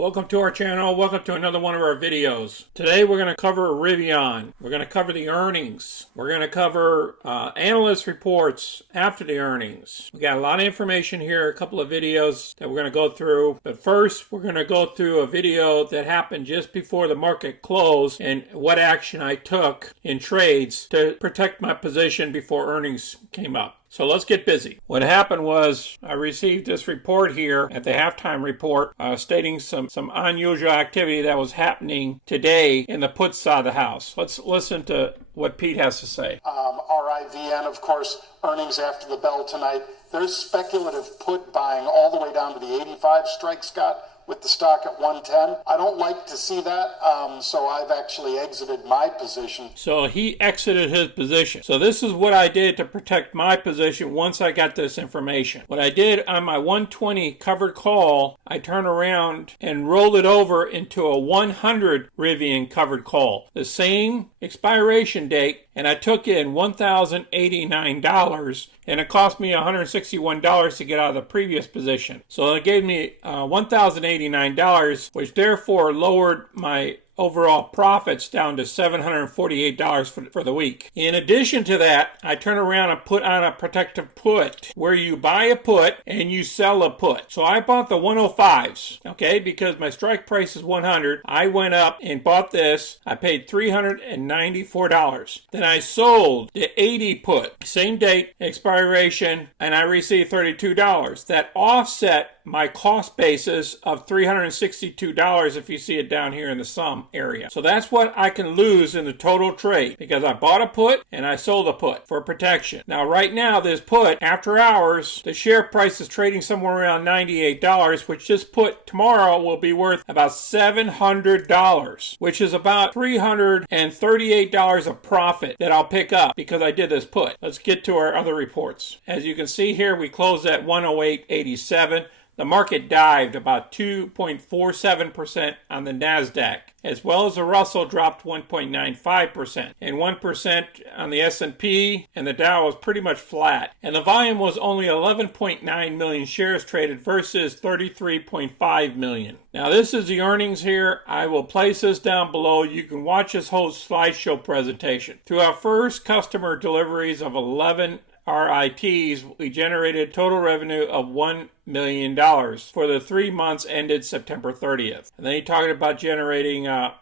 Welcome to our channel. Welcome to another one of our videos. Today we're going to cover Rivian. We're going to cover the earnings. We're going to cover analyst reports after the earnings. We got a lot of information here, a couple of videos that we're going to go through. But first, we're going to go through a video that happened just before the market closed and what action I took in trades to protect my position before earnings came up. So let's get busy. What happened was I received this report here at the halftime report stating some unusual activity that was happening today in the put side of the house. Let's listen to what Pete has to say. RIVN, of course, earnings after the bell tonight. There's speculative put buying all the way down to the 85 strike, Scott, with the stock at 110. I don't like to see that, so I've actually exited my position. So he exited his position. So this is what I did to protect my position once I got this information. What I did on my 120 covered call, I turned around and rolled it over into a 100 Rivian covered call. The same expiration date, and I took in $1,089, and it cost me $161 to get out of the previous position. So it gave me $1,089, which therefore lowered my overall profits down to $748 for the week. In addition to that, I turn around and put on a protective put where you buy a put and you sell a put. So I bought the 105s, okay, because my strike price is 100. I went up and bought this. I paid $394. Then I sold the 80 put, same date, expiration, and I received $32. That offset my cost basis of $362 if you see it down here in the sum area. So that's what I can lose in the total trade because I bought a put and I sold a put for protection. Now right now this put, after hours, the share price is trading somewhere around $98, which this put tomorrow will be worth about $700, which is about $338 of profit that I'll pick up because I did this put. Let's get to our other reports. As you can see here, we closed at 108.87. The market dived about 2.47% on the NASDAQ, as well as the Russell dropped 1.95%, and 1% on the S&P, and the Dow was pretty much flat. And the volume was only 11.9 million shares traded versus 33.5 million. Now this is the earnings here. I will place this down below. You can watch this whole slideshow presentation. Through our first customer deliveries of 11 RITs, we generated total revenue of $1 million for the 3 months ended September 30th. And then he talked about generating a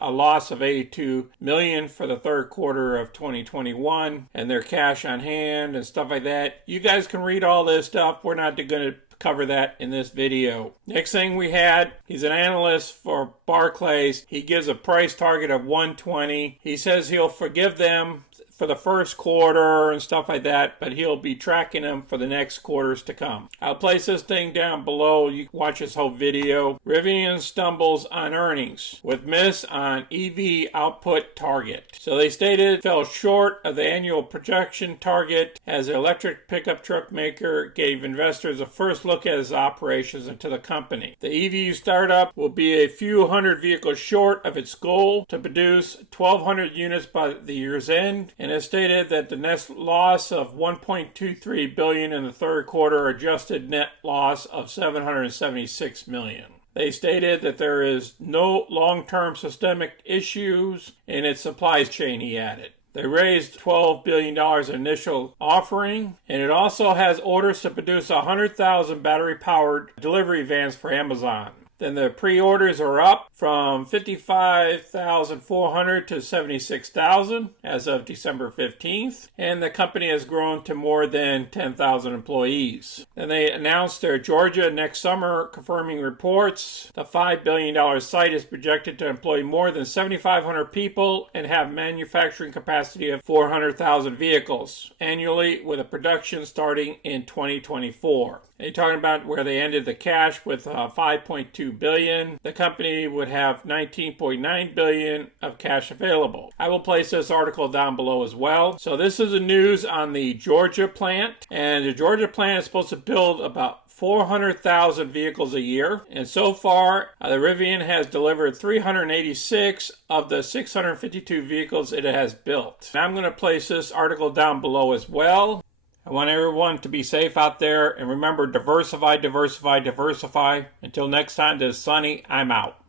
loss of $82 million for the third quarter of 2021 and their cash on hand and stuff like that. You guys can read all this stuff. We're not going to cover that in this video. Next thing we had, he's an analyst for Barclays. He gives a price target of 120. He says he'll forgive them for the first quarter and stuff like that, but he'll be tracking them for the next quarters to come. I'll place this thing down below. You can watch this whole video. Rivian stumbles on earnings with miss on EV output target. So they stated fell short of the annual projection target as the electric pickup truck maker gave investors a first look at its operations into the company. The EV startup will be a few hundred vehicles short of its goal to produce 1,200 units by the year's end, and has stated that the net loss of $1.23 billion in the third quarter, adjusted net loss of $776 million. They stated that there is no long-term systemic issues in its supply chain, he added. They raised $12 billion initial offering, and it also has orders to produce 100,000 battery-powered delivery vans for Amazon. Then the pre-orders are up from 55,400 to 76,000 as of December 15th, and the company has grown to more than 10,000 employees. Then they announced their Georgia next summer, confirming reports. The $5 billion site is projected to employ more than 7,500 people and have manufacturing capacity of 400,000 vehicles annually, with a production starting in 2024. They're talking about where they ended the cash with $5.2 billion. The company would have $19.9 billion of cash available. I will place this article down below as well. So this is the news on the Georgia plant, and the Georgia plant is supposed to build about 400,000 vehicles a year, and so far the Rivian has delivered 386 of the 652 vehicles it has built. Now I'm going to place this article down below as well. I want everyone to be safe out there, and remember, diversify, diversify, diversify. Until next time, this is Sonny. I'm out.